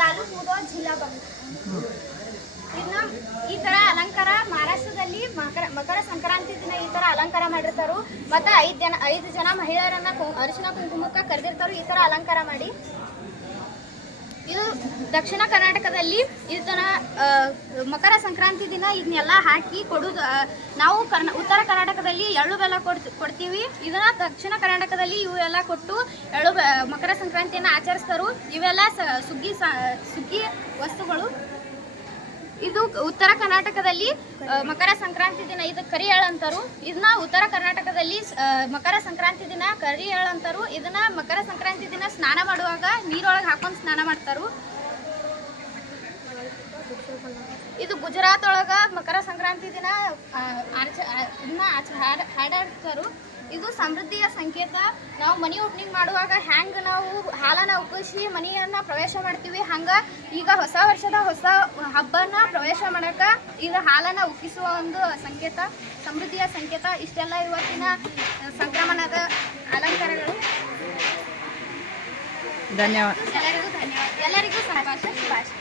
ತಾಲೂಕು ಮುಧೋಳ ಜಿಲ್ಲಾ ಬಂತು. ಇದನ್ನ ಈ ತರ ಅಲಂಕಾರ ಮಹಾರಾಷ್ಟ್ರದಲ್ಲಿ ಮಕರ ಸಂಕ್ರಾಂತಿ ದಿನ ಈ ತರ ಅಲಂಕಾರ ಮಾಡಿರ್ತಾರು. ಮತ್ತೆ 5 ಜನ ಮಹಿಳೆಯರನ್ನ ಅರಿಶಿನ ಕುಂಕುಮಕ್ಕ ಕರೆದಿರ್ತಾರು ಈ ತರ ಅಲಂಕಾರ ಮಾಡಿ. ಇದು ದಕ್ಷಿಣ ಕರ್ನಾಟಕದಲ್ಲಿ ಇದನ್ನ ಮಕರ ಸಂಕ್ರಾಂತಿ ದಿನ ಇದನ್ನೆಲ್ಲ ಹಾಕಿ ಕೊಡೋದು. ನಾವು ಉತ್ತರ ಕರ್ನಾಟಕದಲ್ಲಿ ಎಳ್ಳು ಬೆಲ್ಲ ಕೊಡ್ತೀವಿ. ಇದನ್ನ ದಕ್ಷಿಣ ಕರ್ನಾಟಕದಲ್ಲಿ ಇವೆಲ್ಲ ಕೊಟ್ಟು ಮಕರ ಸಂಕ್ರಾಂತಿಯನ್ನು ಆಚರಿಸ್ತಾರೆ. ಇವೆಲ್ಲ ಸುಗ್ಗಿ ವಸ್ತುಗಳು. ಇದು ಉತ್ತರ ಕರ್ನಾಟಕದಲ್ಲಿ ಮಕರ ಸಂಕ್ರಾಂತಿ ದಿನ ಇದು ಕರಿ ಎಳ್ಳು ಅಂತಾರು. ಇದನ್ನ ಉತ್ತರ ಕರ್ನಾಟಕದಲ್ಲಿ ಮಕರ ಸಂಕ್ರಾಂತಿ ದಿನ ಕರಿ ಎಳ್ಳು ಅಂತಾರು. ಇದನ್ನ ಮಕರ ಸಂಕ್ರಾಂತಿ ದಿನ ಸ್ನಾನ ಮಾಡುವಾಗ ನೀರೊಳಗೆ ಹಾಕೊಂಡು ಸ್ನಾನ ಮಾಡ್ತಾರು. ಇದು ಗುಜರಾತ್ ಒಳಗ ಮಕರ ಸಂಕ್ರಾಂತಿ ದಿನ ಹಾಡಾಡ್ತಾರು. ಇದು ಸಮೃದ್ಧಿಯ ಸಂಕೇತ. ನಾವು ಮನಿ ಓಪನಿಂಗ್ ಮಾಡುವಾಗ ಹ್ಯಾಂಗೆ ನಾವು ಹಾಲನ್ನು ಉಕ್ಕಿಸಿ ಮನೆಯನ್ನು ಪ್ರವೇಶ ಮಾಡ್ತೀವಿ, ಹಂಗೆ ಈಗ ಹೊಸ ವರ್ಷದ ಹೊಸ ಹಬ್ಬನ ಪ್ರವೇಶ ಮಾಡೋಕೆ ಇದು ಹಾಲನ್ನು ಉಕ್ಕಿಸುವ ಒಂದು ಸಂಕೇತ, ಸಮೃದ್ಧಿಯ ಸಂಕೇತ. ಇಷ್ಟೆಲ್ಲ ಇವತ್ತಿನ ಸಂಕ್ರಮಣದ ಅಲಂಕಾರಗಳು. ಧನ್ಯವಾದ. ಎಲ್ಲರಿಗೂ ಧನ್ಯವಾದ. ಎಲ್ಲರಿಗೂ ಶುಭಾಶಯ.